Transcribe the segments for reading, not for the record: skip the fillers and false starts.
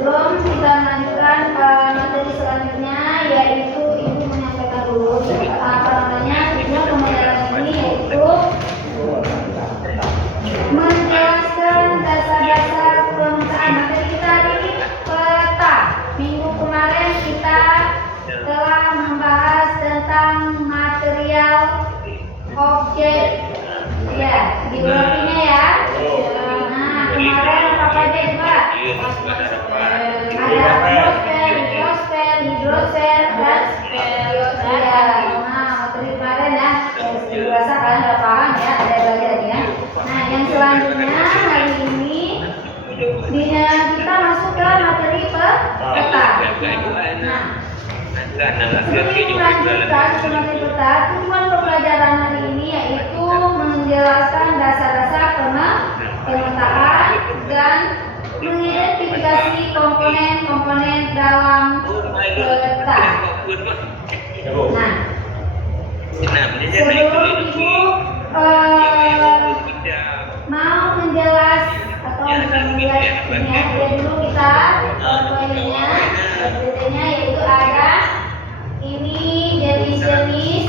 Sebelum kita melanjutkan materi selanjutnya, yaitu ibu menyampaikan dulu Nah, sebelum melanjutkan sebagai peta, tujuan pembelajaran hari ini yaitu menjelaskan dasar-dasar pemetaan dan mengidentifikasi komponen-komponen dalam peta. Nah, sebelum Ibu mau menjelas atau memulai ini aja dulu kita poinnya yaitu ada ini jenis-jenis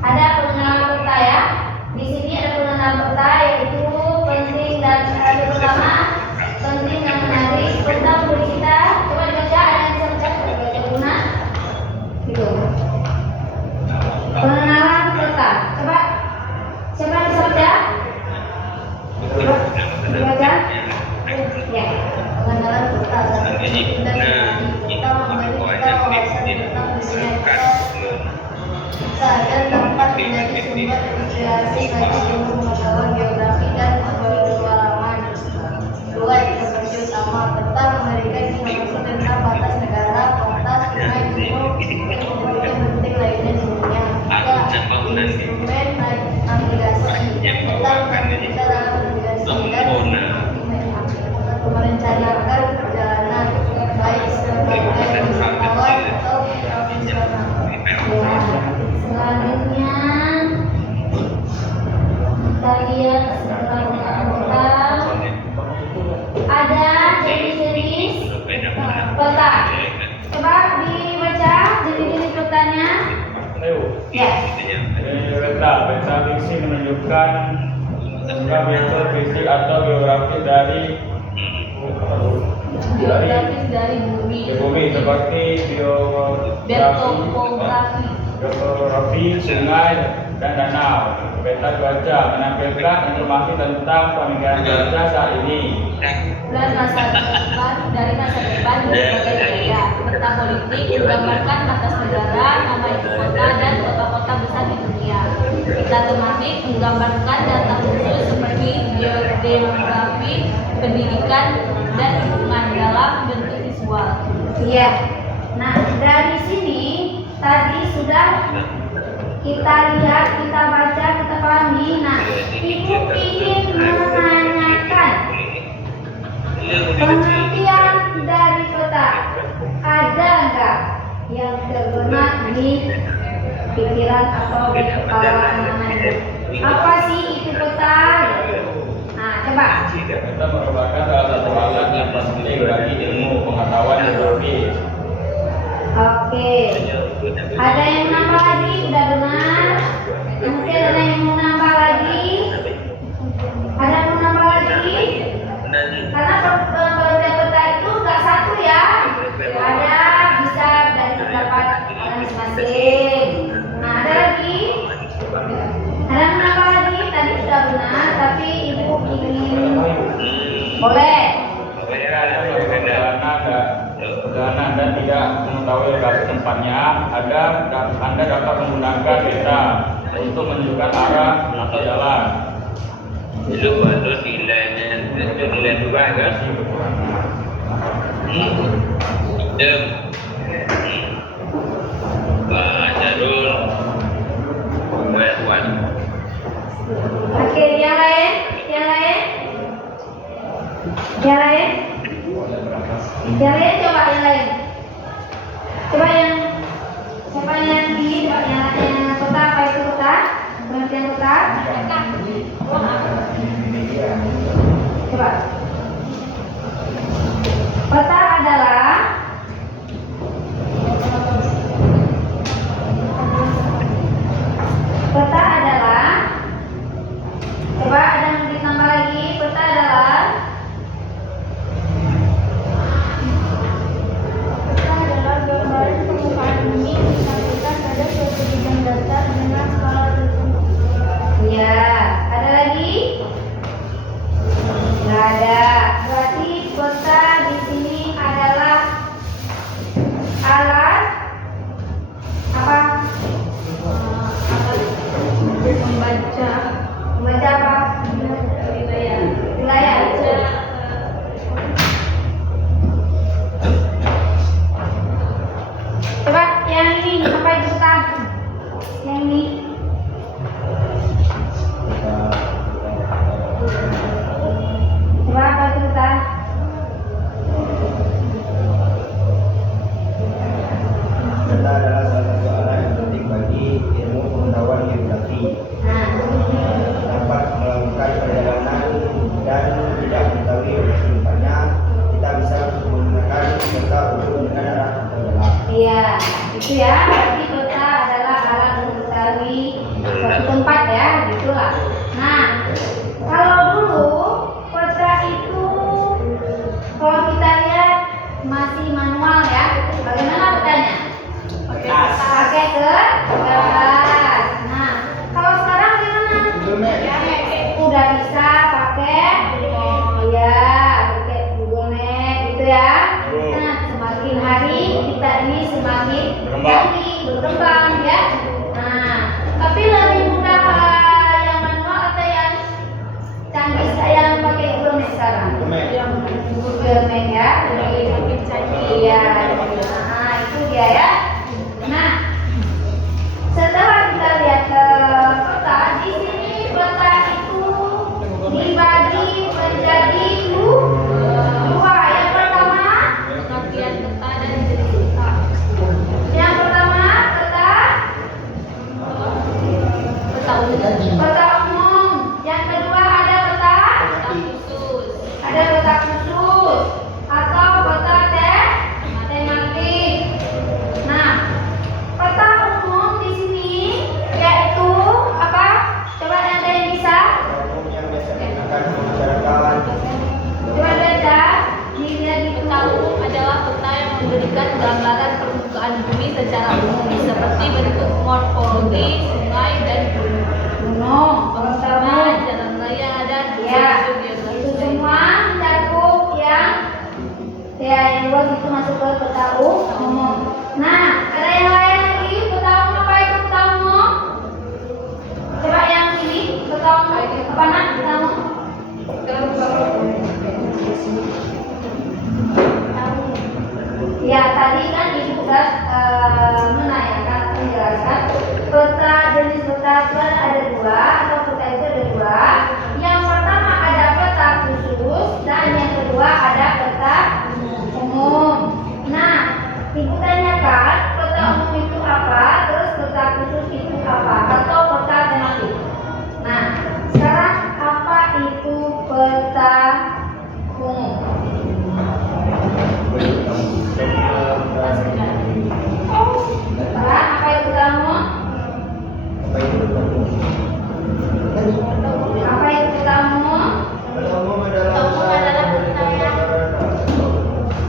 ada pengenalan peta ya. Di sini ada pengenalan peta yaitu penting dan ada pertama penting dan menarik tentang budi kita. Coba dibaca, ada yang bisa baca guna gitu. Pengenalan peta. Coba siapa yang bisa baca? Coba dibaca. Ya, pengenalan peta. Kita memberi kita wawasan tentang dunia dan tempat menjadi sumber inspirasi bagi ilmu pengetahuan geografi dan petualangan. Dua, informasi utama peta memberikan informasi tentang batas negara, kota, sungai, gunung, dan komponen penting lainnya di dunia. Tiga, instrumen navigasi peta membantu kita dalam navigasi dan merencanakan perjalanan baik sebagai wisatawan atau profesional. Selanjutnya kita lihat setelah ada jenis-jenis peta. Coba dibaca jenis-jenis petanya. Ya. Peta fiksi menunjukkan jumlah vektor fisik atau geografis dari bumi seperti geografi, sungai dan danau. Peta cuaca menampilkan informasi tentang pemilihan cuaca saat ini Dan masa depan dari berbagai daerah. Peta politik menggambarkan batas negara, nama ibu kota dan kota-kota besar di dunia. Peta tematik menggambarkan data khusus seperti demografi, pendidikan dan lingkungan dalam bentuk visual. Iya. Nah, dari sini tadi sudah kita lihat, kita baca, kita pahami. Nah, Ibu ingin menanyakan pengertian dari peta. Ada nggak yang terbenak di pikiran atau di kepala anak-anak? Apa sih itu peta? Nah, coba. Peta merupakan salah satu alat yang penting bagi ilmu pengetahuan geografis. Oke. Ada yang nambah lagi? Udah benar? Mungkin ada yang mau nambah lagi? Ada yang mau nambah lagi? Karena pengertian peta itu nggak satu ya. Ada bisa dari pendapat orang masing-masing. Nah, ada lagi? Ada yang nambah lagi? Tadi sudah benar, tapi Ibu ingin boleh. Karena Anda tidak mengetahui lokasi tempatnya, Anda dapat menggunakan peta untuk menunjukkan arah atau jalan. Itu nilai dua kan? Dem. Jarul. Wan. Oke, yang lain? Coba yang lain. Coba yang siapa yang di yang peta, apa itu peta? Pengertian peta? Coba. Peta adalah yang ini apa itu peta? Yang ini. Coba apa itu peta? Peta adalah salah satu alat yang penting bagi ilmu pengetahuan geografi. Nah, Dapat melakukan perjalanan dan tidak mengetahui lokasi tempatnya, kita bisa menggunakan peta untuk menekan arah terbelah. iya, itu ya. Berarti peta adalah alat untuk mengetahui suatu tempat ya, gitulah. Nah, kalau dulu peta itu kalau kita lihat masih manual ya. Bagaimana petanya? Pakai kertas. Nah, kalau sekarang gimana? Udah bisa pakai pakai Google Map gitu ya. Nah, semakin hari kita ini semakin canggih, berkembang ya. Nah, tapi lebih mudah yang manual atau yang canggih yang pakai Google Map sekarang? Google Map ya, lebih canggih. Iya. Nah, itu dia ya. Nah, setelah kita lihat peta, di sini peta itu dibagi menjadi dua. Yang pertama, Pengertian peta dan jenis peta. Peta umum. peta umum. Yang kedua ada peta Khusus. khusus atau peta tematik. Nah, peta umum di sini yaitu apa? Coba ada yang bisa? Umum yang biasa digunakan masyarakat. Coba baca. Dilihat itu. Peta umum adalah peta yang memberikan gambaran permukaan bumi secara umum seperti bentuk morfologi sungai dan gunung. Gunung, Taman, jalan raya dan ya, geografi. itu semua mencakup yang luas itu masuk ke peta umum. Nah, ada yang lain lagi peta umum apa itu peta umum? Coba yang ini peta umum apa nak peta umum? Ya tadi kan ibu sudah menanyakan menjelaskan peta jenis peta itu ada dua atau peta itu ada dua. Yang pertama ada peta khusus dan yang kedua ada peta umum. Nah, ibu tanyakan peta umum itu apa, terus peta khusus itu apa atau peta tematik. Nah, sekarang apa itu peta umum? Sekarang apa itu peta umum? Apa itu peta umum? Peta umum adalah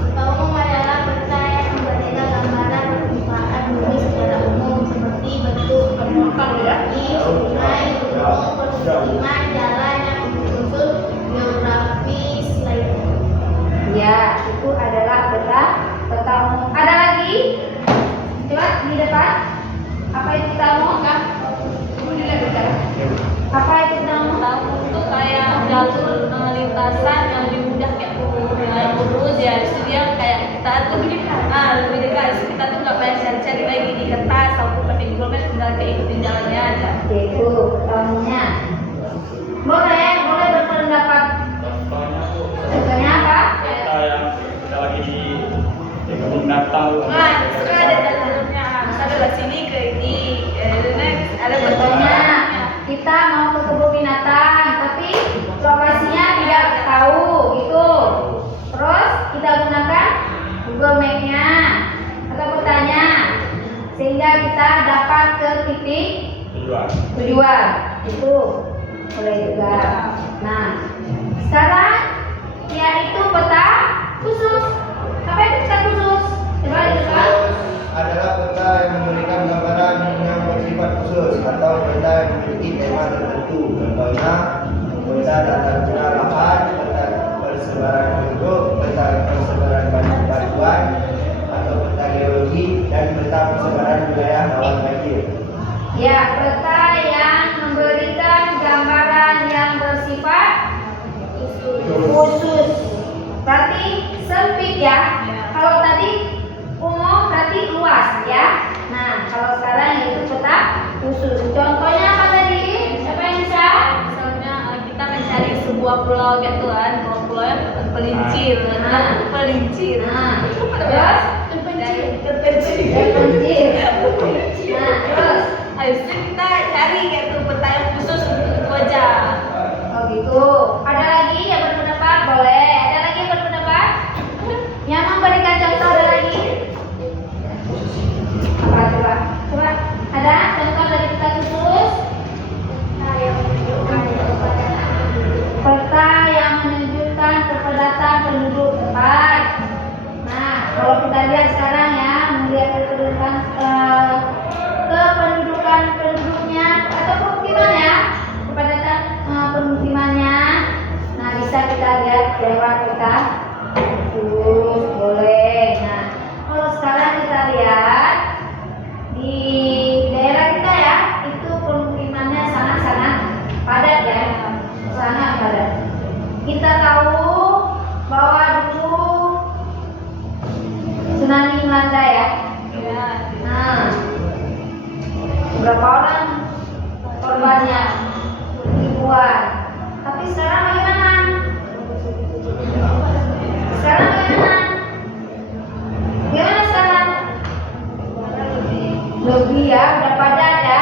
Peta umum adalah peta yang memberikan gambaran permukaan bumi secara umum seperti bentuk morfologi, sungai, gunung, permukiman, jalan yang disusun geografis lainnya. Ya, itu adalah peta umum. Ada lagi? Coba di depan. Apa itu peta umum? Apa itu peta umum? Peta umum itu kayak jalur lintasan yang lebih mudah kayak yang lurus ya. Itu dia kayak kita tuh gini kan, lebih dekat. Kita tuh nggak banyak cari-cari lagi di kertas ataupun pakai Google Maps, tinggal kayak ikutin jalannya aja. Itu peta umumnya. Boleh berpendapat. Contohnya tuh Contohnya apa? peta yang kita lagi di kebun binatang. Nah, itu ada jalurnya. Misalnya dari sini ke ini, next ada Contohnya kita mau ke kebun binatang, tapi lokasinya tidak tahu gitu. Terus kita gunakan Google Map-nya atau petanya sehingga kita dapat ke titik tujuan. Itu boleh juga. Nah, sekarang yaitu peta khusus. Apa itu peta khusus? Coba dibuka. Adalah peta yang memberikan gambaran yang bersifat khusus atau peta yang memiliki tema tertentu. Contohnya peta tata guna lahan, peta persebaran penduduk, peta persebaran batuan, atau peta geologi dan peta persebaran wilayah rawan banjir. Ya, peta yang memberikan gambaran yang bersifat khusus. Berarti sempit ya. Kalau tadi umum berarti luas ya. Terpencil. Nah, Terus terpencil. Nah, terus. habis itu kita cari gitu pertanyaan khusus untuk itu aja. Oh gitu. Ada lagi yang berpendapat? Boleh. Ada lagi yang berpendapat? Yang memberikan contoh ada lagi? Apa coba? Coba. Ada contoh dari kita khusus? Peta yang menunjukkan kepadatan penduduk tempat. Nah, kalau kita lihat sekarang ya, melihat kependudukan kependudukan penduduknya atau pemukiman ya, kepadatan pemukimannya. Nah, bisa kita lihat lewat peta. Terus boleh. Nah, kalau sekarang kita lihat di daerah kita ya, itu pemukimannya sangat-sangat padat ya, sangat padat. Kita tahu bahwa dulu tsunami melanda ya. Ya. Nah, berapa orang korbannya? Ribuan. Tapi sekarang bagaimana? Sekarang bagaimana? Gimana sekarang? Lebih ya, udah padat ya.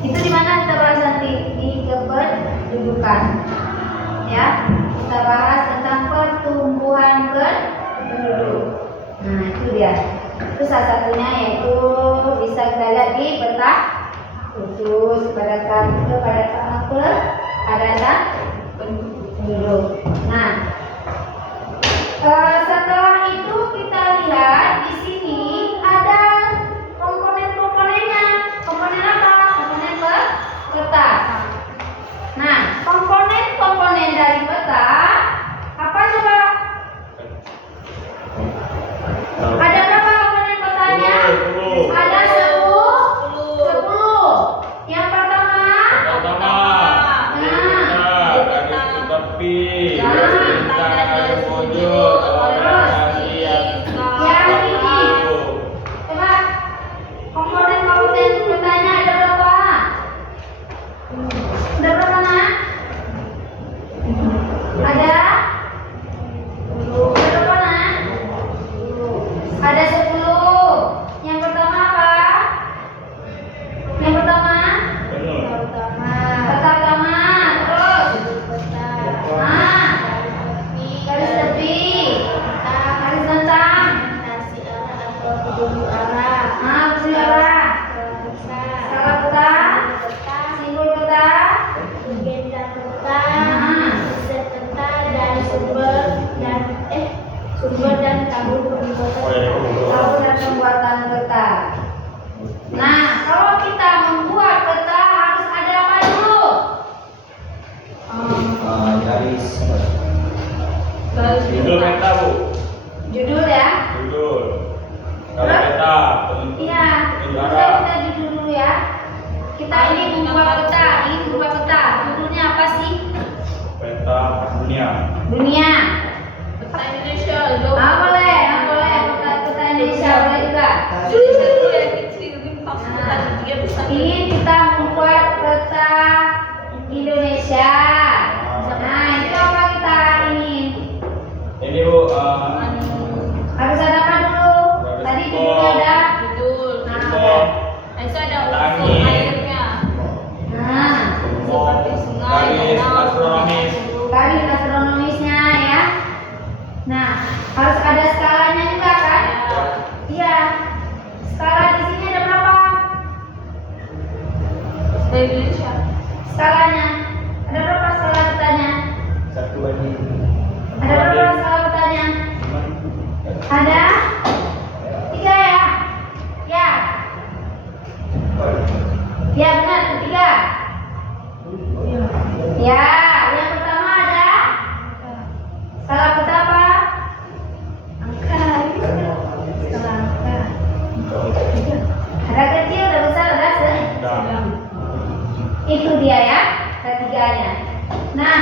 Itu di mana kita bahas nanti di kependudukan. Ya, kita bahas tentang pertumbuhan penduduk. Nah, itu dia. Itu salah satunya yaitu bisa kita lihat di peta khusus kepadatan penduduk. Nah, setelah itu kita lihat di sini ada komponen-komponennya. Komponen apa? Komponen peta. Nah, komponen-komponen dari peta apa coba? Ada berapa komponen petanya? Ada 10. Yang pertama, garis tepi, garis pojok, orientasi yang yang ini. Coba komponen-komponen petanya ada berapa? Ada berapa nak? Ada? Ada berapa nak? Ada 10. Yang pertama apa? Yang pertama? Peta utama. Terus? Garis tepi. Garis bentang. Tujuh arah. Skala peta. Simbol peta. Sumber dan tahun Tahun dan pembuatan peta. Nah, kalau kita membuat peta harus ada apa dulu? Garis judul peta bu, Judul ya. judul kalau peta Iya. penunjuk Bisa arah. kita judul dulu ya. Kita ini membuat peta. Ini membuat peta. Judulnya apa sih? Peta dunia. Dunia. Peta Indonesia. Boleh. Peta Indonesia boleh juga. Jadi satu yang kecil gampang. Peta tiga besar. Ini kita membuat peta Indonesia. Nah, itu apa kita ini? Ini bu, Harus ada apa dulu? Tadi judulnya ada. Judul. info, Itu ada unsur Tangi. airnya. Nah, Seperti sungai, garis danau, astronomis. garis astronomisnya ya. Nah, harus ada skalanya juga kan? Iya. Skala di sini ada berapa? Peta Indonesia. Skalanya. Ada berapa skala petanya? 1:5. Ada berapa skala petanya? Ada 3 ya? Ya. Ya benar, 3. Ya, yang pertama ada skala peta apa? Angka. Skala angka. Ada kecil, ada besar, ada sedang. Itu dia ya, ketiganya. Nah,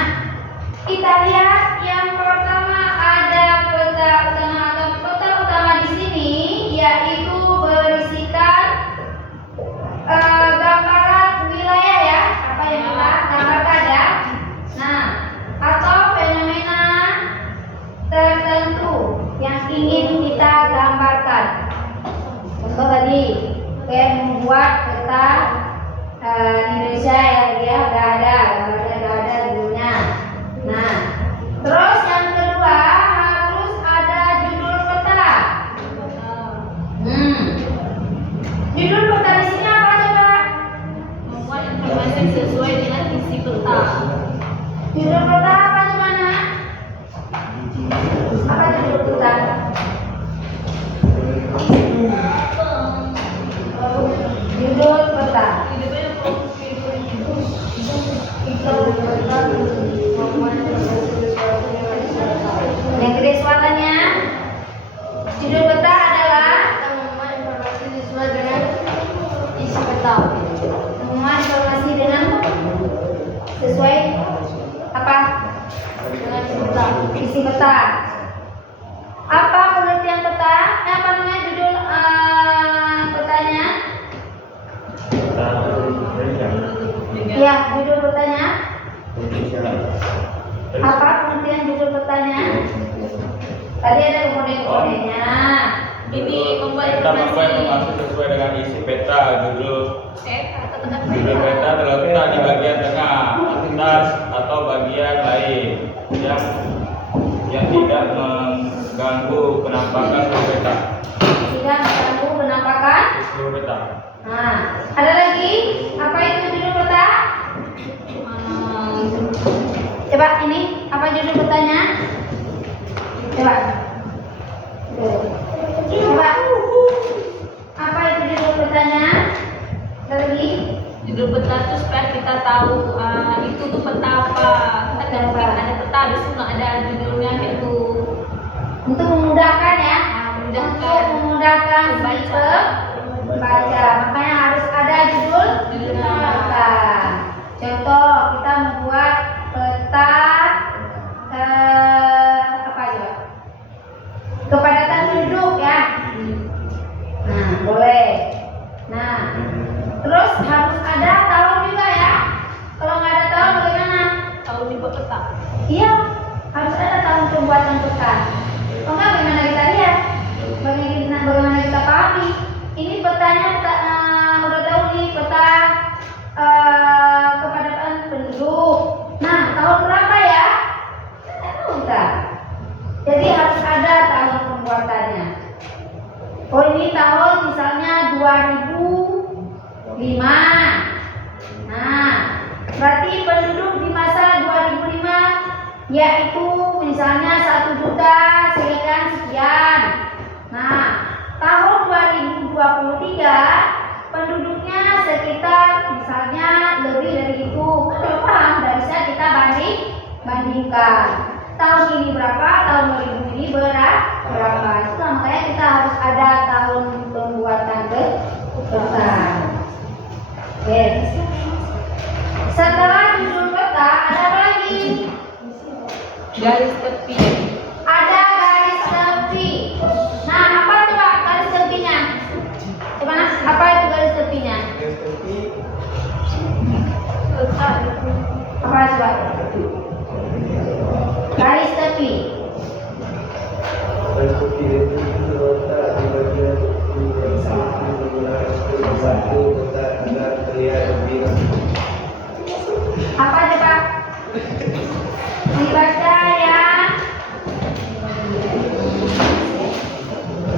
kita lihat yang pertama ada peta utama atau peta utama di sini yaitu berisikan gambaran wilayah ya, apa yang kita gambarkan ya. Nah, atau fenomena membuat peta Indonesia yang dia udah ada, gambarnya udah ada judulnya. Nah, terus yang kedua harus ada judul peta. Judul peta di sini apa coba? Membuat informasi sesuai dengan isi peta. Judul peta apa coba nak? Apa judul peta? Judul peta. Yang gede suaranya. Judul peta adalah Membuat informasi sesuai dengan isi peta. semua informasi dengan sesuai apa? Dengan isi peta. Isi peta. Apa pengertian peta? Apa namanya judul petanya? Ya, judul petanya. Apa pengertian judul petanya? Tadi ada kode-kodenya. Ini membuat Kita membuat informasi. informasi sesuai dengan isi peta. Judul Katakan Judul peta terletak di bagian tengah, atas atau bagian lain yang tidak mengganggu penampakan seluruh peta. Tidak mengganggu penampakan. Seluruh peta. Nah, ada lagi? Apa itu judul peta? Coba ini, apa judul petanya? Coba. Coba. Apa itu judul petanya? Ada lagi? Judul peta itu supaya kita tahu itu tuh peta apa. Kita kan mungkin ada peta di sana ada judulnya gitu. Untuk memudahkan ya. Memudahkan. Untuk memudahkan Membaca. baca. Makanya harus ada judul peta. Contoh, kita membuat peta apa aja? Kepadatan penduduk ya. Nah, boleh. Nah, terus harus ada tahun juga ya. Kalau nggak ada tahun bagaimana? Tahu dibuat peta. Iya, harus ada tahun pembuatan peta. Oh enggak, bagaimana kita lihat? Bagaimana kita pahami? Ini petanya udah tahu nih peta kepadatan penduduk. Nah, tahun berapa ya? Tahu enggak? Jadi harus ada tahun pembuatannya. Oh ini tahun misalnya 2005. Nah, berarti penduduk di masa 2005 yaitu misalnya 1 juta sekian. Nah, tahun 2023 penduduknya sekitar misalnya lebih dari itu. Kalau paham dari saya kita bandingkan. Tahun ini berapa, tahun 2000 ini berapa. Itu makanya kita harus ada tahun pembuatan peta. Oke. Setelah judul peta ada apa lagi? Garis tepi. Ada garis tepi. Nah, apa coba garis tepinya? Coba Nas, apa itu garis tepinya? Peta. Apa coba? Garis tepi. Apa coba? Dibaca ya.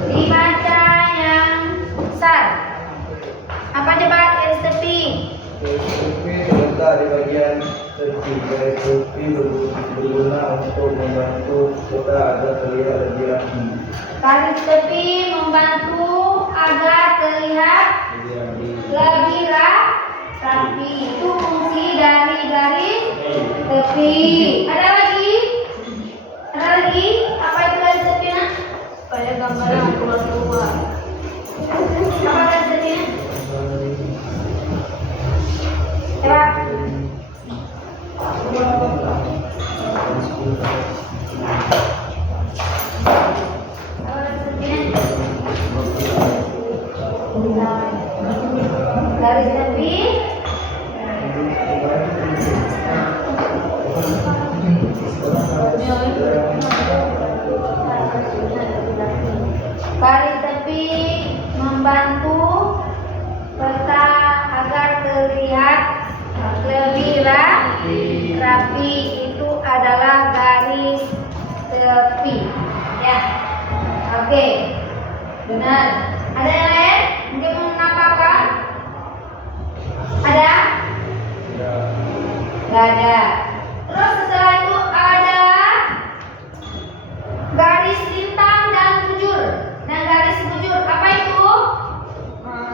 Dibaca yang besar. Apa coba garis tepi? Letak di bagian tepi. Garis tepi berguna untuk membantu peta agar terlihat lebih rapi. Garis tepi membantu agar terlihat lebih rapi. Itu fungsi dari garis tepi. Ada lagi? Ada lagi? Apa itu garis tepi? Nak? Supaya gambarnya keluar. Apa garis tepinya? Coba. Apa garis tepinya? Tapi itu adalah garis tepi. Ya. Oke. Benar. Ada yang lain? Mungkin mau menambahkan? Ada? Ya. Nggak ada. Terus setelah itu ada garis lintang dan bujur. Nah, garis bujur apa itu?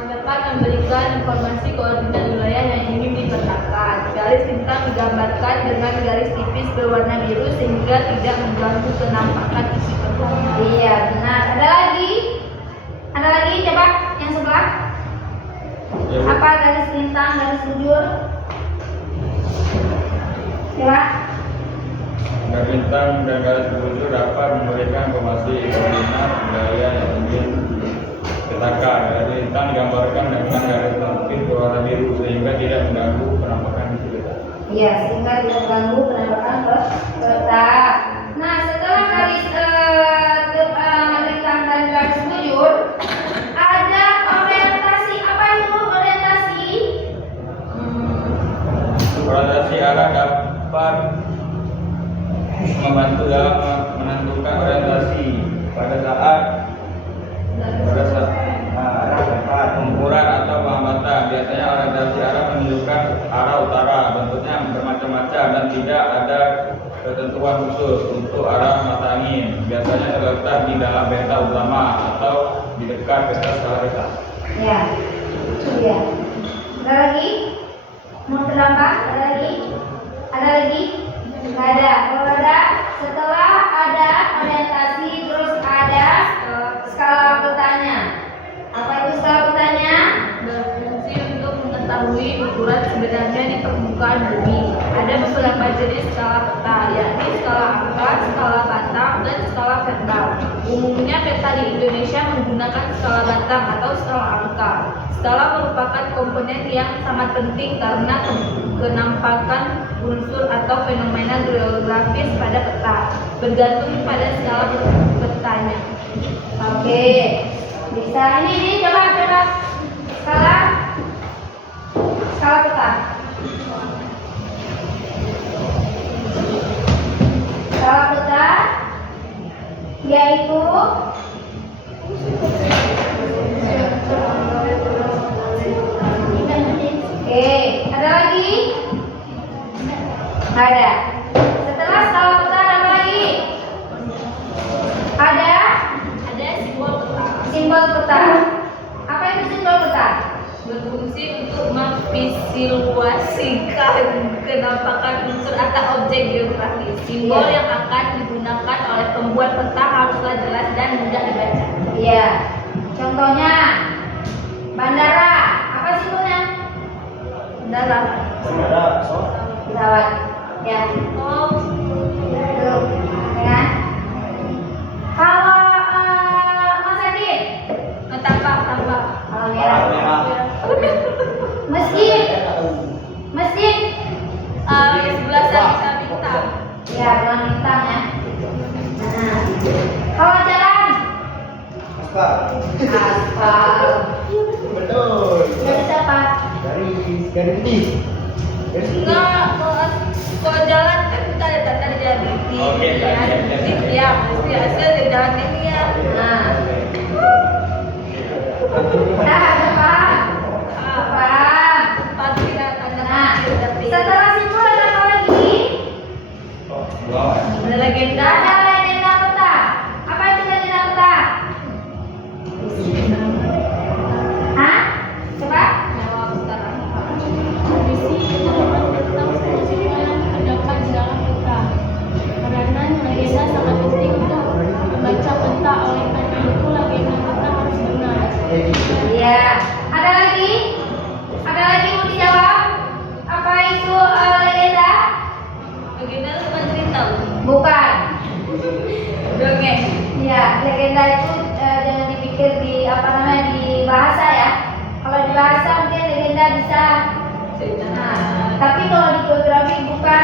Dapat memberikan informasi koordinat wilayah yang ingin dipetakan. Garis lintang digambarkan dengan garis tipis berwarna biru sehingga tidak mengganggu penampakan isi peta. Iya, benar. Ada lagi? Ada lagi? Coba yang sebelah. Ya, Bu. Apa garis lintang, garis bujur? Coba. Garis lintang dan garis bujur dapat memberikan informasi koordinat wilayah yang ingin dipetakan. Garis lintang digambarkan dengan garis tipis berwarna biru sehingga tidak mengganggu penampakan isi peta. Iya, sehingga tidak mengganggu penampakan peta. Nah, setelah garis lintang dan garis bujur, ada orientasi. Apa itu orientasi? Orientasi arah dapat membantu dalam menentukan orientasi pada saat arah tempat. pengukuran atau pengamatan. Biasanya orientasi arah menunjukkan arah utara. Bentuknya bermacam-macam dan tidak ada ketentuan khusus untuk arah mata angin. Biasanya terletak di dalam peta utama atau di dekat peta skala peta. Ya, itu dia. Ada lagi? Mau terambah? Ada lagi? Ada lagi? Nggak ada. Kalau ada, setelah ada orientasi, terus ada skala petanya. Apa itu skala petanya? Berfungsi untuk mengetahui ukuran sebenarnya di permukaan bumi. Ada beberapa jenis skala peta, yakni skala angka, skala batang, dan skala vertikal. Umumnya peta di Indonesia menggunakan skala batang atau skala angka. Skala merupakan komponen yang sangat penting karena kenampakan unsur atau fenomena geografis pada peta, bergantung pada skala petanya. Oke, bisa ini coba skala peta. Skala peta yaitu oke, ada lagi? Ada. Setelah skala peta ada apa lagi? Ada Simbol peta simbol peta. Apa itu simbol peta? berfungsi untuk memvisualisasikan kenampakan unsur atau objek geografis. Simbol Iya. yang akan digunakan oleh pembuat peta haruslah jelas dan mudah dibaca. Iya. Contohnya bandara. Apa simbolnya? Dalam Saudara, so. Pesawat. Ya. oh, Tuh, ya. Kalau Mas Adit, tambah kalau merah. Masjid. sebelah sana bisa bintang. Ya, bulan bintang ya. Nah, kalau jalan, Aspal. aspal. Betul. Garis apa? Garis ini. Garis ini. Enggak, kalau jalan kan kita ada tanda di jalan ini. Oke, ya, ya, mesti hasil di jalan ini ya. Nah, apa? Apa? Pasti ada tanda Nah, tapi setelah simbol ada apa lagi? Wow. ada legenda. Ada legenda peta. Apa itu legenda peta? Hah? Coba? Jawab sekarang. Kondisi tentang terdapat di dalam peta. Karena legenda sangat penting untuk membaca peta, oleh karena itu legenda peta harus benar. Iya. Ada lagi? Ada lagi mau dijawab? Apa itu legenda? Legenda itu cuma cerita. Bukan. Dongeng. Iya, legenda itu jangan dipikir di apa namanya di bahasa ya. Kalau di bahasa mungkin legenda bisa. Nah, tapi kalau di geografi bukan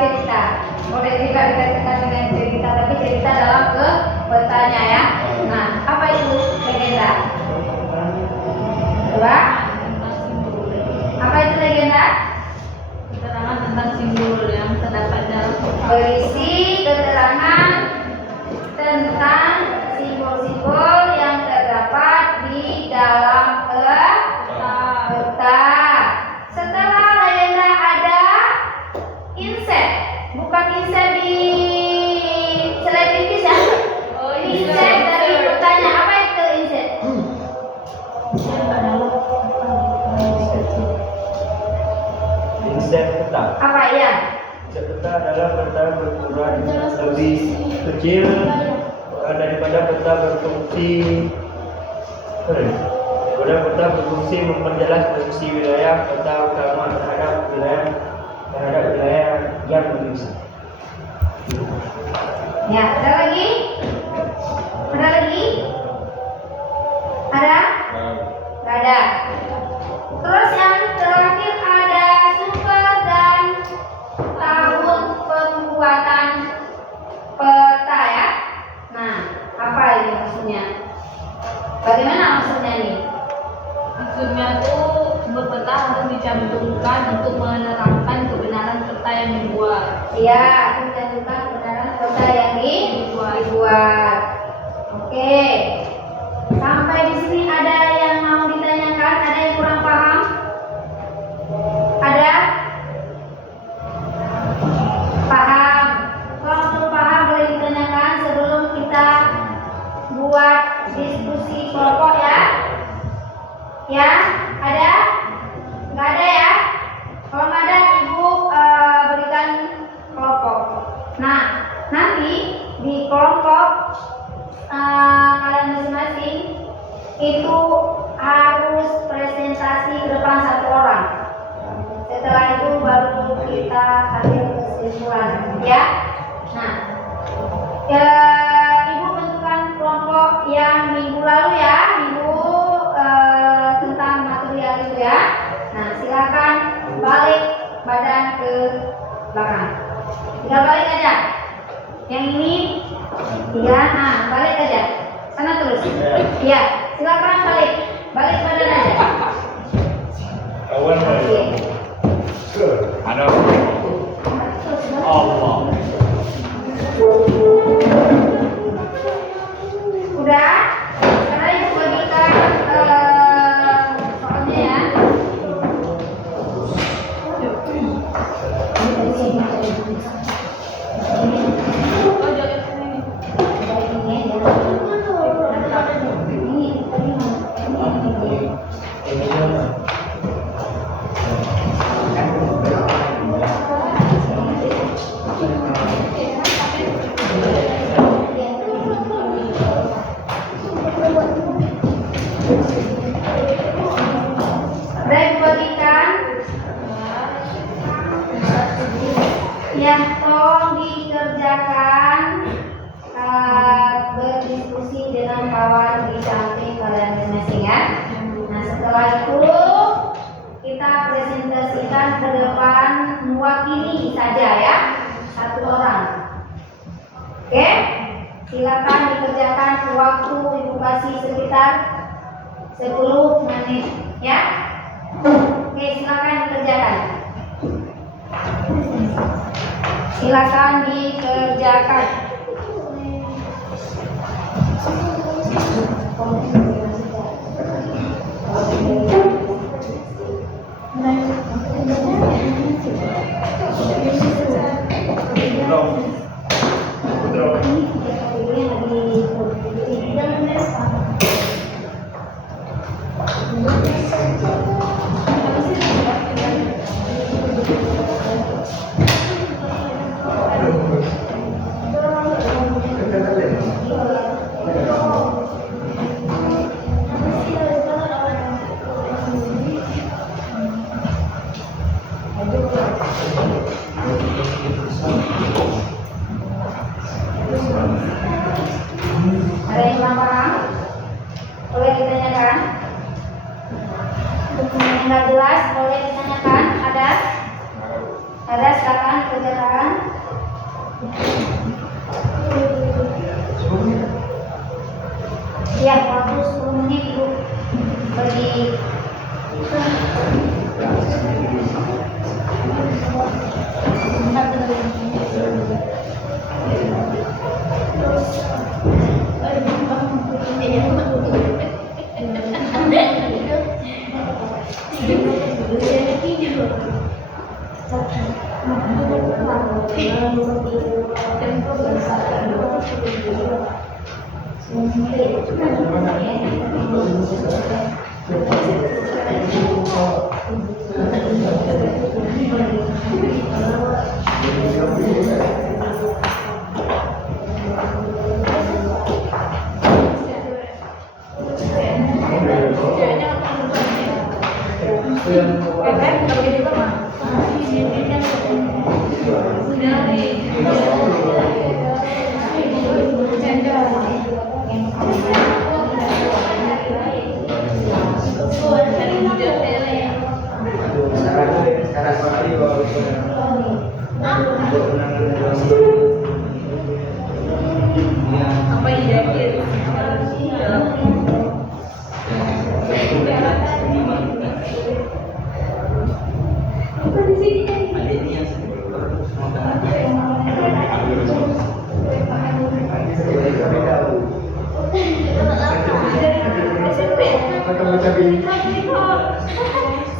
cerita. Boleh juga dikatakan dengan cerita, tapi cerita dalam ke petanya ya. Nah, apa itu legenda? Coba. Tentang simbol. Apa itu legenda? Keterangan tentang simbol dalam peta. Setelah legenda ada insert, bukan insert di selebritis ya. Insert dari petanya. Apa itu insert? Insert peta. Apa ya? Insert peta adalah peta berukuran lebih kecil daripada peta berfungsi. Peta berfungsi memperjelas posisi wilayah peta utama terhadap wilayah yang berfungsi. Ya, ada lagi? Ada lagi? Ada? Nggak ada. Terus yang terakhir ada sumber dan tahun pembuatan peta ya. Nah, apa ini maksudnya? Bagaimana maksudnya nih? Maksudnya tuh sumber peta harus dicantumkan untuk menerangkan kebenaran peta yang dibuat. Iya, mencantumkan kebenaran peta yang dibuat. Oke. Sampai di sini ada yang mau ditanyakan? Ada yang kurang paham? Ada? Paham? Kalau belum paham boleh ditanyakan sebelum kita buat diskusi kelompok ya. Ya, ada? Nggak ada ya? Kalau nggak ada, ibu berikan kelompok. Nah, nanti di kelompok kalian masing-masing itu harus presentasi ke depan satu orang. Setelah itu baru kita ambil kesimpulan, ya. Nah, ibu bentukan kelompok yang minggu lalu ya, minggu tentang material itu ya. Nah, silakan balik badan ke belakang. Tinggal balik aja. Yang ini ya, nah balik aja. Sana terus. Ya, silakan balik. Balik badan aja. Oke. Ada Allah. Udah? Sekarang ibu bagikan soalnya ya. Oh, jangan sini. Baik, bagikan. Yang tolong dikerjakan berdiskusi dengan kawan di samping kalian masing-masing ya. Nah, setelah itu kita presentasikan ke depan mewakili saja ya, satu orang. Oke, silakan dikerjakan. Waktu ibu kasih sekitar 10 menit ya. Oke, silakan dikerjakan. Silakan dikerjakan. Ada yang kurang paham? Boleh ditanyakan? Yang nggak jelas boleh ditanyakan. Ada? Ada, silakan kerjakan. Ya, waktu 10 menit ibu bagi. Terus Apa ide?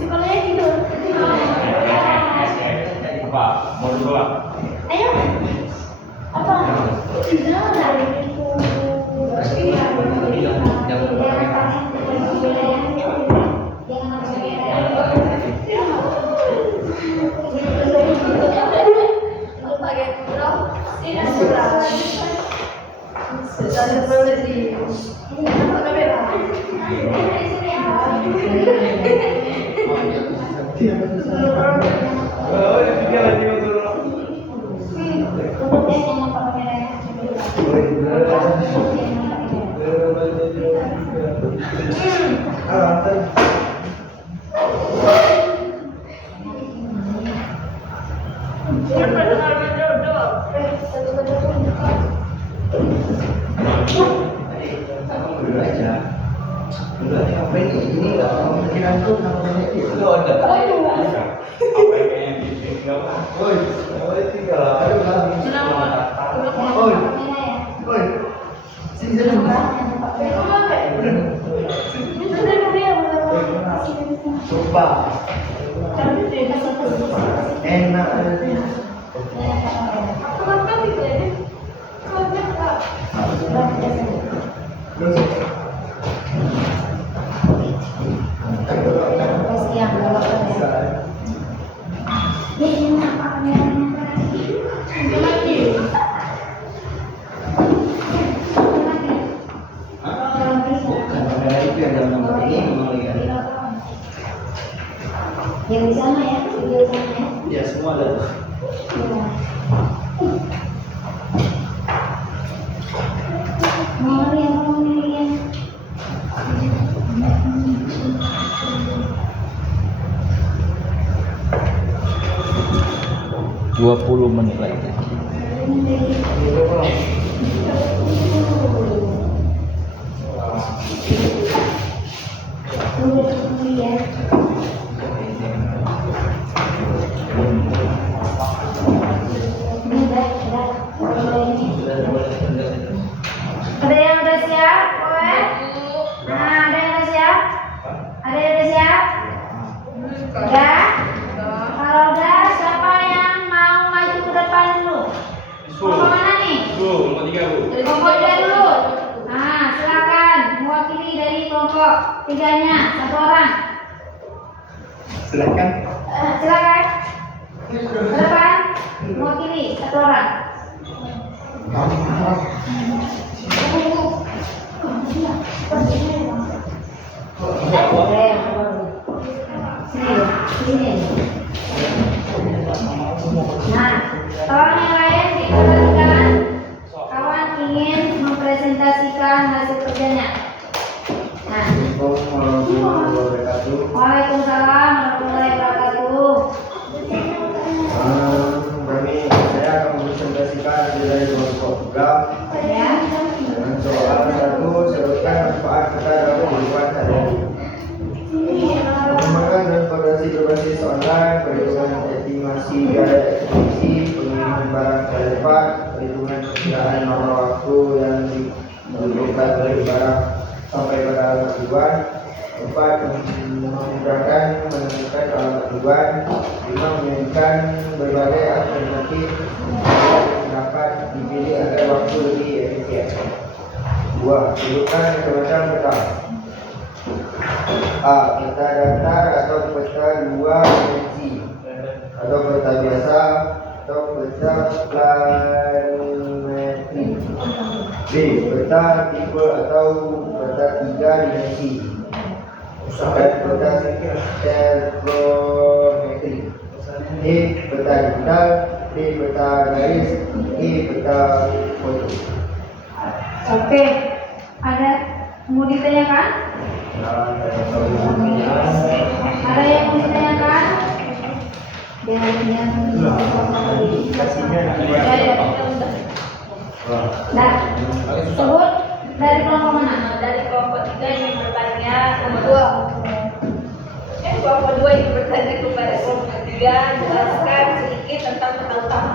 Sekolahnya gitu. Apa? Mau dua? Ayo. Apa? Yang di sana ya, video sana ya. Ya, semua ada. Mau yang 20 menit lagi. Ada yang udah siap, Kowe? Nah, ada yang udah siap? Ada yang udah siap? Udah? Kalau udah, siapa yang mau maju ke depan dulu? Mau kemana nih? Nomor 3, Bu. Kelompok 3 dulu. Nah, silakan mewakili dari kelompok 3-nya, satu orang. Silakan. Silakan. Ke depan, mewakili satu orang. Nah, tolong yang lain diperhatikan. Kawan ingin mempresentasikan hasil kerjanya. Nah, Waalaikumsalam warahmatullahi wabarakatuh. Saya akan mempresentasikan hasil dari kelompok program Ya. dengan soal 1, sebutkan manfaat kita dalam kehidupan sehari-hari. Mengembangkan transportasi berbasis online, perhitungan estimasi biaya ekspedisi, pengiriman barang secara cepat, perhitungan perkiraan nomor waktu yang dibutuhkan dari barang sampai pada alamat tujuan. 4. Memudahkan menemukan alamat tujuan. 5. memang menginginkan berbagai alternatif yang dapat dipilih agar waktu lebih efisien. 2. Tentukan macam-macam peta. A. Peta datar atau peta luar dimensi, atau peta biasa atau peta planimetrik. B. Peta tipe atau peta 3 dimensi, dan peta termometrik. D. Peta digital. D. Peta garis. E. Peta foto. Oke, ada mau ditanyakan? Ada yang mau ditanyakan? Nah, sebut dari kelompok mana? Dari kelompok 3 yang bertanya nomor 2. Kelompok 2 yang bertanya kepada kelompok 3, jelaskan sedikit tentang peta utama.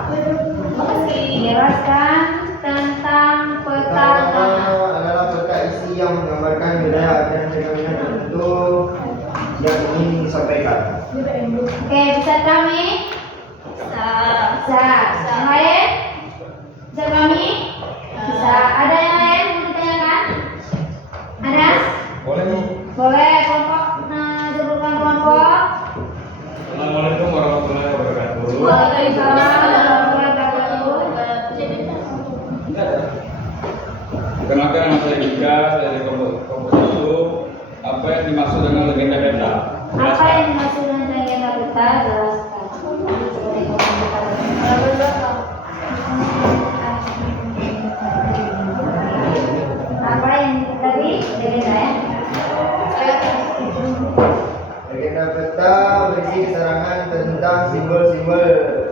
Makasih. Jelaskan tentang peta utama. Adalah peta isi yang menggambarkan wilayah dan fenomena tertentu yang ingin disampaikan. Oke, bisa kami? Bisa. Yang lain? Bisa kami? Bisa. Ada yang lain mau ditanyakan? Ada? Boleh Bu. Boleh, kelompok. Nah, sebutkan kelompok. Assalamualaikum warahmatullahi wabarakatuh. Waalaikumsalam warahmatullahi wabarakatuh. Perkenalkan, nama saya Dika, saya dari kelompok 1. Apa yang dimaksud dengan legenda peta? Apa yang dimaksud dengan legenda peta? Jelaskan. Apa yang tadi legenda ya? Legenda peta berisi keterangan tentang simbol-simbol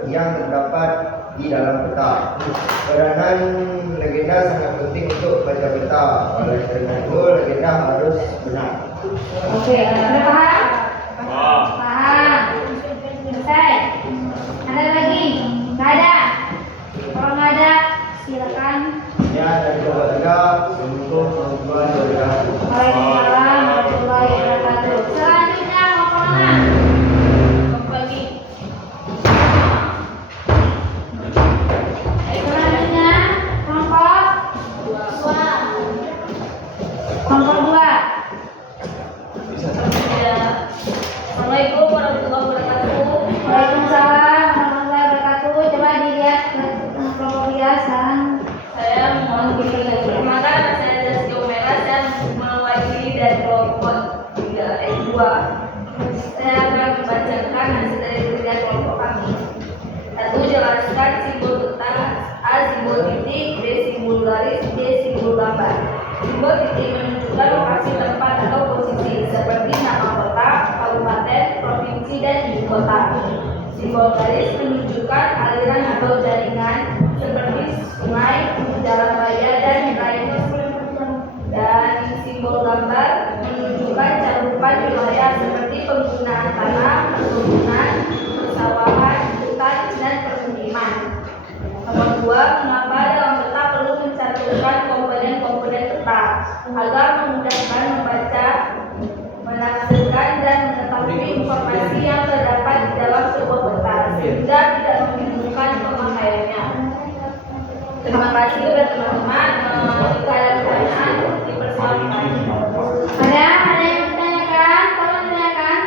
yang terdapat di dalam peta. Peranan legenda sangat penting untuk baca peta. Oleh karena itu, legenda harus benar. Oke, ada paham? Paham. Selesai. Ada lagi? Nggak ada. Kalau nggak ada, silakan. Ya, dari kelompok 3, untuk perempuan bergerak. Waalaikumsalam warahmatullahi wabarakatuh. Selanjutnya kelompok mana? Selanjutnya kelompok kelompok 2. Assalamualaikum warahmatullahi wabarakatuh. Waalaikumsalam warahmatullahi wabarakatuh. Coba dilihat kelompok 3 sekarang. Saya mohon perkenalkan, saya Jasio Mela, saya mewakili dari kelompok 3 Saya akan membacakan hasil dari tiga kelompok kami. 1. Jelaskan simbol peta. A. Simbol titik. B. Simbol garis. C. Simbol gambar. Simbol titik menunjukkan lokasi tempat atau posisi seperti nama kota, kabupaten, provinsi, dan ibu kota. Simbol garis menunjukkan aliran atau jaringan seperti sungai, jalan raya, dan lainnya. Dan simbol gambar menunjukkan cakupan wilayah seperti penggunaan tanah, perkebunan, persawahan, hutan, dan permukiman. Nomor 2, mengapa dalam peta perlu mencantumkan komponen-komponen peta agar memudahkan membaca, menafsirkan, dan mengetahui informasi yang terdapat di dalam sebuah peta sehingga tidak membingungkan pemakaiannya. Terima kasih kepada teman-teman. Jika ada pertanyaan, dipersilakan. Ada yang ditanyakan? Tolong ditanyakan.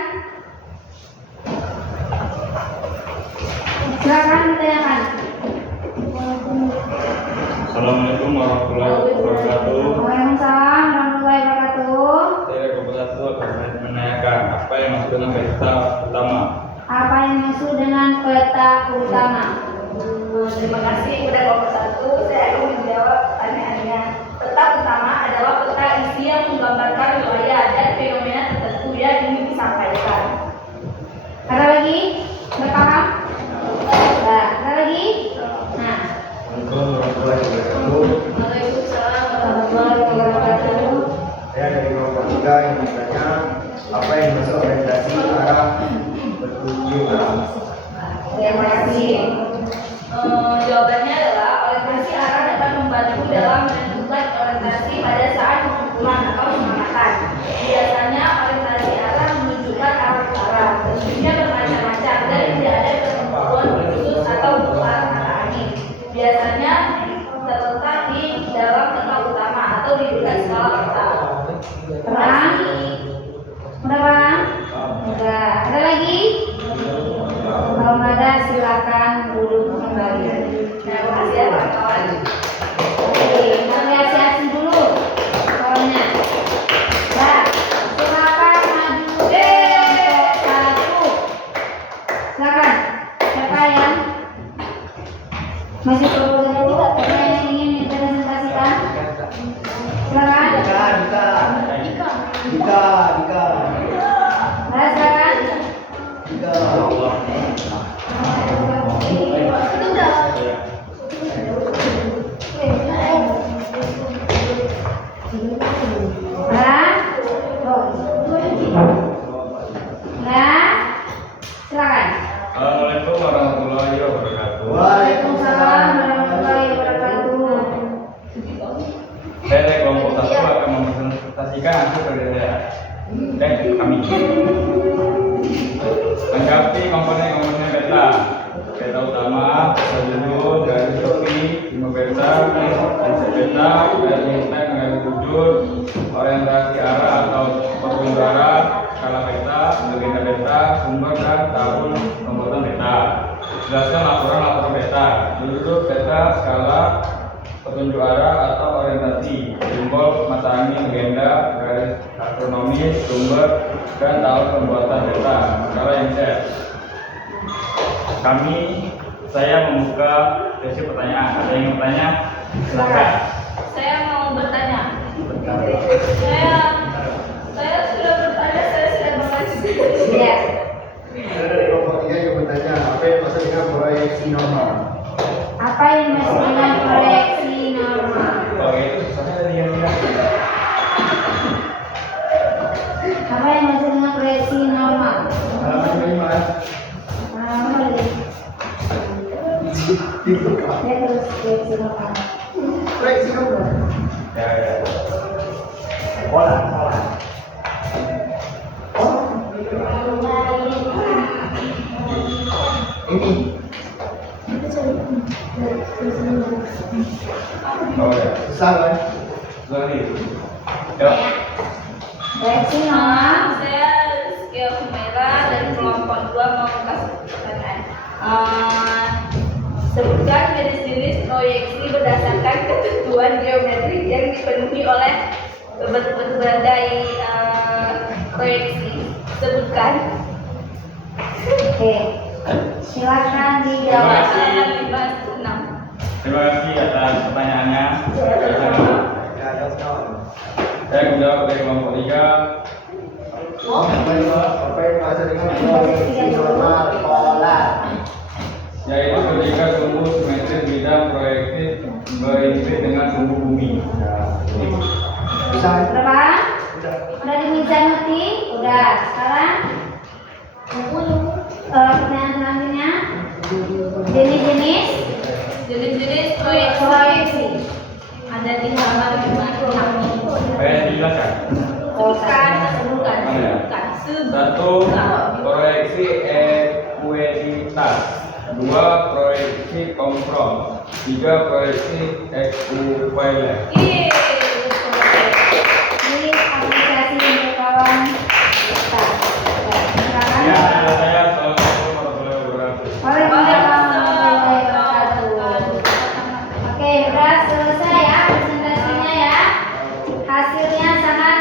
Silakan ditanyakan. Assalamualaikum warahmatullahi wabarakatuh. Waalaikumsalam warahmatullahi wabarakatuh. Saya dari kelompok 1 akan menanyakan apa yang maksud dengan peta utama. Apa yang maksud dengan peta utama? Terima kasih kepada kelompok 1. Saya akan menjawab pertanyaannya. Peta utama adalah peta isi yang menggambarkan wilayah dan fenomena tertentu yang ingin disampaikan. Ada lagi? Udah paham? Nah, ada lagi? Nah, Waalaikumsalam warahmatullahi wabarakatuh. Saya dari kelompok 3 yang bertanya, apa yang masuk orientasi arah petunjuk arah? Terima kasih. Jawabannya adalah orientasi arah dapat membantu dalam menentukan orientasi pada saat pengumpulan atau pengamatan. Biasanya orientasi arah menunjukkan arah utara. Tentunya bermacam-macam dan tidak ada Terima kasih ya kawan-kawan. Oke, apresiasi dulu soalnya. Ya, silakan maju kelompok satu. Silakan. Siapa yang masih perlu dulu? Siapa yang ingin dipresentasikan? Silakan. Dika. Nah, silakan. Dika. Itu udah. Nah, silakan. Assalamualaikum warahmatullahi wabarakatuh. Waalaikumsalam warahmatullahi wabarakatuh. Saya dari kelompok 1 akan mempresentasikan hasil kerja dan kami. Lengkapi komponen-komponen beta. Beta utama, beta judul, garis tepi, lima beta, konsep beta, garis intent, garis wujud, orientasi arah atau petunjuk arah, skala beta, legenda beta, sumber dan tahun pembuatan beta. Jelaskan laporan beta, judul beta, skala, petunjuk arah atau orientasi, simbol, mata angin, legenda, garis astronomis, sumber, dan tahun pembuatan beta. Skala yang set. Saya membuka sesi pertanyaan. Ada yang bertanya? Silakan. Saya mau bertanya. Saya sudah bertanya, saya sudah bertanya. Ya. Ada dari kelompok 3 yang bertanya, apa yang maksud dengan proyeksi normal? Apa yang dimaksud dengan proyeksi normal? Oh, itu susahnya dari yang bilang. Apa yang dimaksud dengan proyeksi normal? Halaman 5. Ya, terus proyeksi normal. Proyeksi normal. Ya. Salah. Ini. Oh ya. Susah kan? Sorry. Yuk. Proyeksi normal. Saya Skill Merah dari kelompok 2 mau kasih pertanyaan. Sebutkan jenis-jenis proyeksi berdasarkan ketentuan geometrik yang dipenuhi oleh berbagai proyeksi. Sebutkan. Oke. Silakan dijawab. Halaman 56. Terima kasih atas pertanyaannya. Ya, kawan. Saya menjawab dari kelompok 3. Apa yang maksud dengan proyeksi normal pola? Yaitu ketika sumbu simetris bidang proyektif berintrik dengan sumbu bumi. Bisa. Berapa? Udah bisa ngerti? Udah. Sekarang pertanyaan selanjutnya. Jenis-jenis Jenis-jenis proyeksi proyeksi. ada di halaman 56. Saya dijelaskan. Sebutkan. Satu, proyeksi ekuiditas. 2, proyeksi komprom. 3, proyeksi ekuivalen. Yeay. Ini apresiasi untuk kawan kita. Silakan. Ya, saya Assalamualaikum warahmatullahi wabarakatuh. Waalaikumsalam warahmatullahi wabarakatuh. Oke, udah selesai ya presentasinya ya. Hasilnya sangat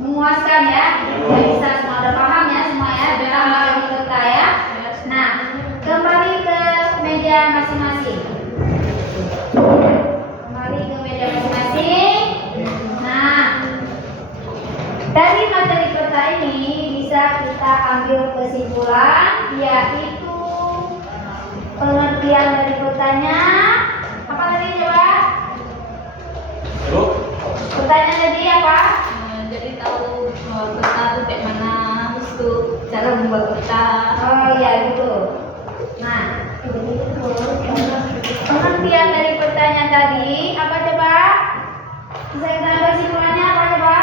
memuaskan ya. Udah bisa semua udah paham ya semua ya. Kita mulai kita ya. Nah, kembali ke meja masing-masing. Kembali ke meja masing-masing. Nah, dari materi peta ini bisa kita ambil kesimpulan yaitu pengertian dari petanya. Apa tadi coba? Pertanyaan tadi apa? Jadi tahu peta itu kayak mana, untuk cara membuat peta. Oh iya gitu. Nah, pengertian dari pertanyaan tadi apa coba? Bisa kita ambil kesimpulannya apa coba?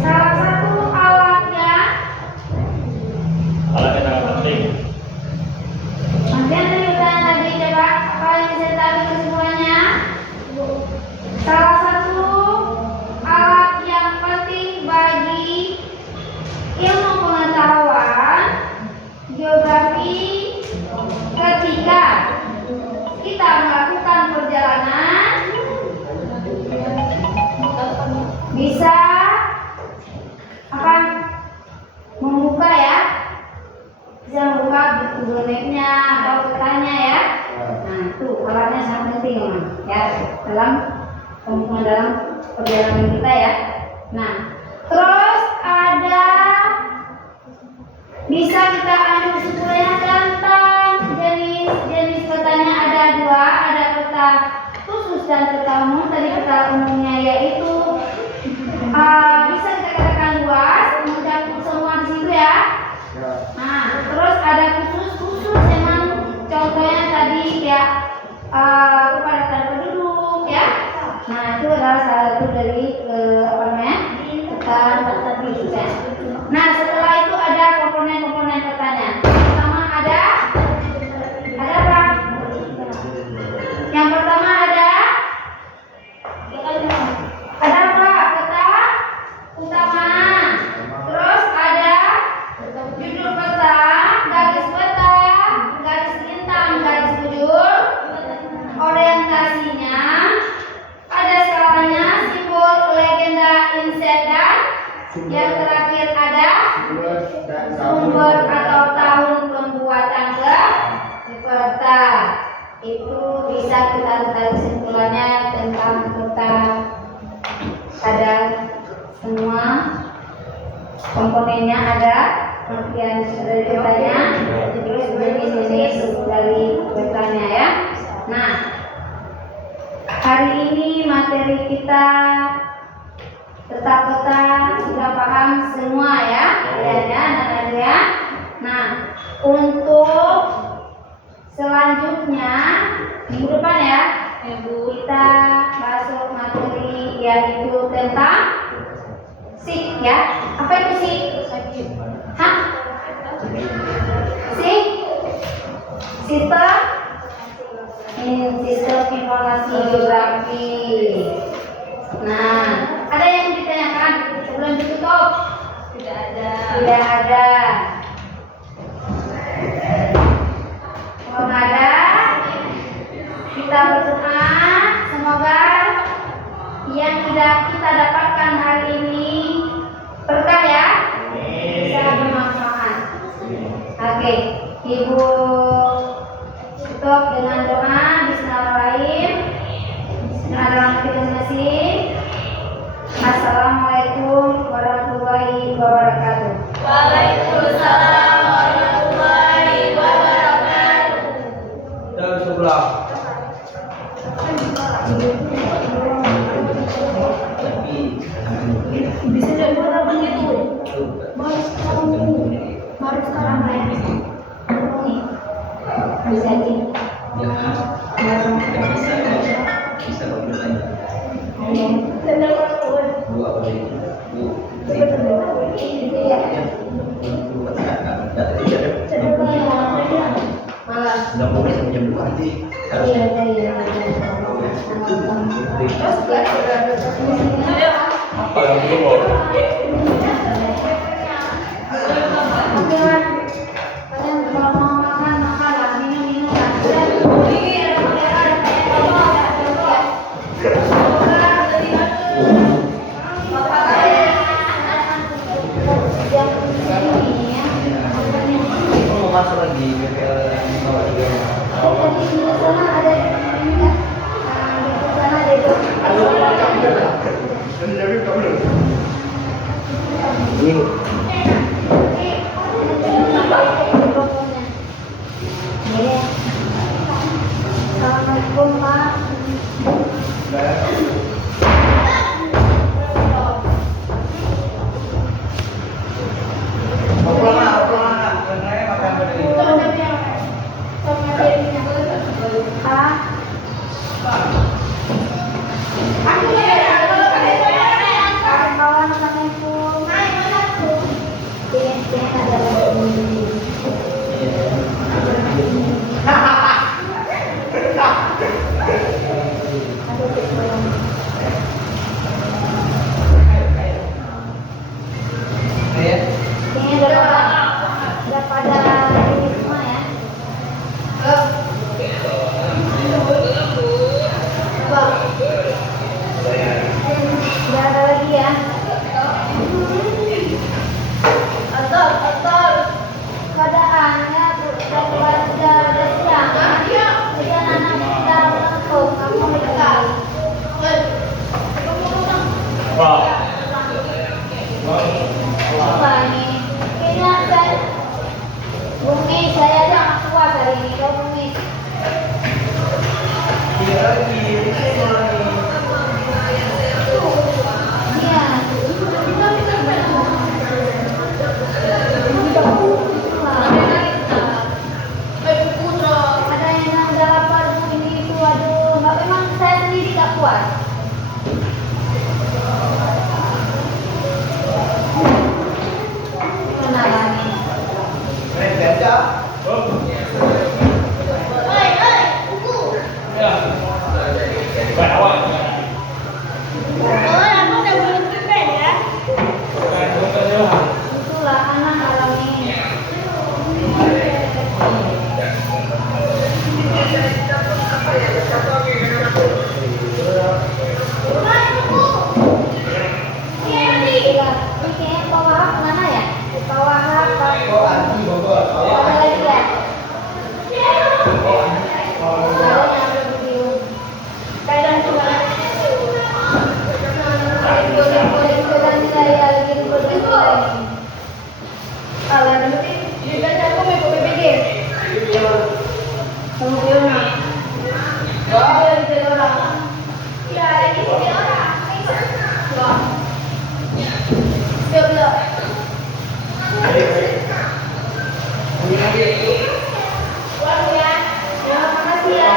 Salah satu alatnya. Alatnya sangat penting. Pengertian dari pertanyaan tadi coba apa yang bisa kita ambil kesimpulannya? Salah satu alat yang penting bagi ilmu pengetahuan geografi bisa apa membuka ya, bisa membuka buku boneknya atau petanya ya. Nah itu alatnya sangat penting teman ya dalam pembukaan dalam perjalanan kita ya. Nah terus ada bisa kita ambil kesimpulannya tentang jenis petanya ada dua, ada peta khusus dan peta umum. Tadi peta umumnya yaitu bisa kita katakan luas, mencakup semua di situ ya. Nah, terus ada khusus memang contohnya tadi ya kepadatan penduduk ya. Nah, itu adalah salah satu dari peta khusus ya. Nah, setelah itu ada komponen-komponen petanya. Pertama ada apa? Yang pertama ada apa? Peta utama. Terus ada judul peta, garis bintang, garis bujur, orientasinya, ada skalanya, simbol, legenda, inset, dan yang terakhir ada sumber atau tahun pembuatan peta. Itu bisa kita tarik kesimpulannya tentang peta. Ada semua komponennya, ada pengertian dari petanya, terus jenis-jenis dari petanya ya. Nah, hari ini materi kita tentang peta sudah paham semua ya, ya. Nah, untuk selanjutnya minggu depan ya, kita masuk materi yaitu tentang SIK ya. Apa itu SIK? Hah? SIK? Sistem informasi geografi. Nah, ada yang ditanyakan sebelum ditutup? Tidak ada. Kalau ada, kita berdoa semoga yang kita dapatkan hari ini berkah ya, bisa bermanfaat. Oke, Ibu tutup dengan doa. Bismillahirrahmanirrahim. Bismillahirrahmanirrahim. Assalamualaikum warahmatullahi wabarakatuh. Waalaikumsalam warahmatullahi wabarakatuh. Dan sebelah. Bisa jadi berapa gitu? Baru sekarang Bisa di Apa yang belum mau? Kalian kalau mau makan lah, minum lah. Mau masuk lagi BPL yang bawa juga. Di sana ada ini kan? Di sana ada itu. Assalamualaikum Pak. Assalamualaikum. Apa ini? Kayaknya saya Bumi, saya aja nggak puas hari ini. Kau Bumi. Iya. Ada yang delapan ini itu, aduh, nggak, memang saya sendiri nggak puas. Mana lagi? Itulah anak alami. Ini Pak Wahab mana ya? Pak Wahab, Pak. Ada lagi ya? Terima kasih ya.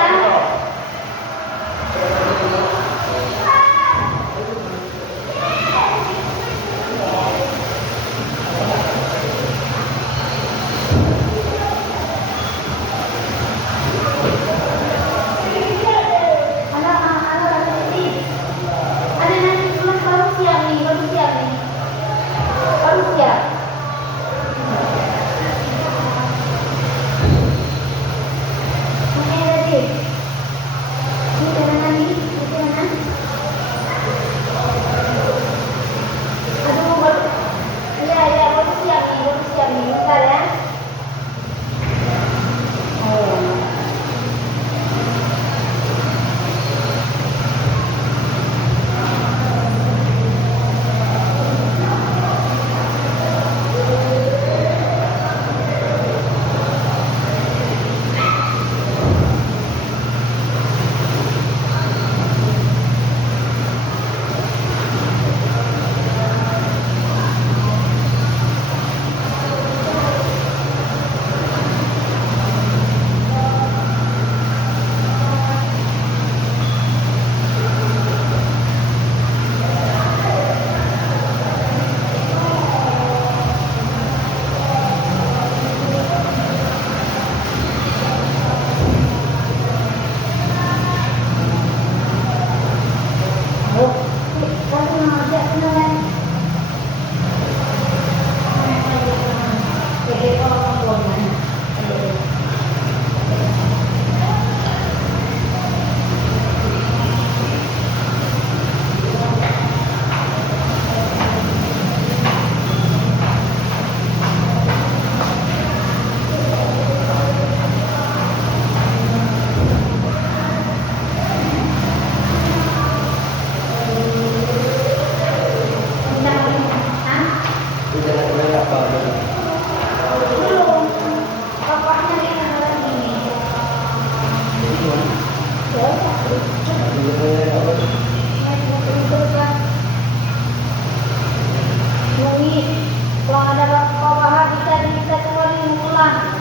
Kalau ada Pak Wahab bisa keluarin pulang.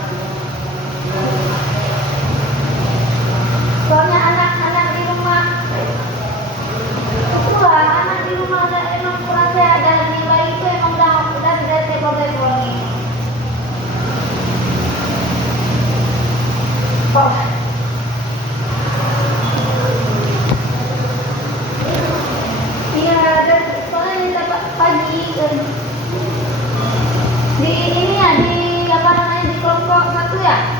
Soalnya anak-anak di rumah, itulah anak di rumah udah emang kurang sehat dan nilai itu emang udah tidak tebal-tebal nih. Kok? Iya, dan soalnya ini dapat pagi di ini ya, di apa namanya, di kelompok satu ya.